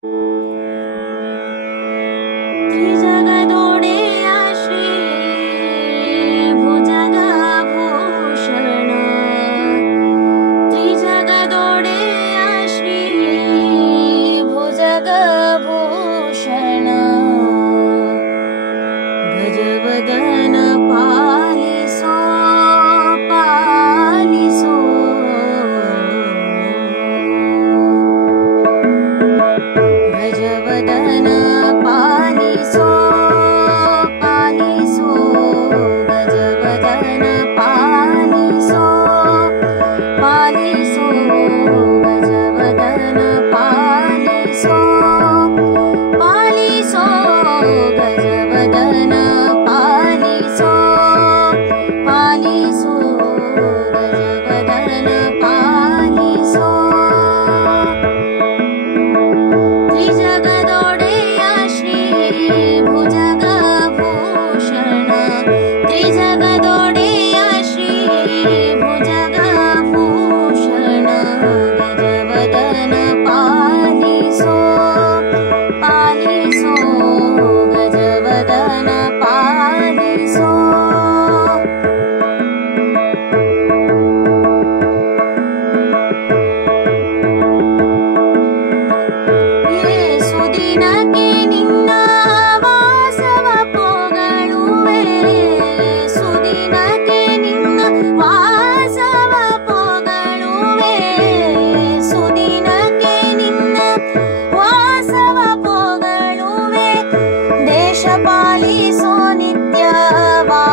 Please, पाली सो नित्यवा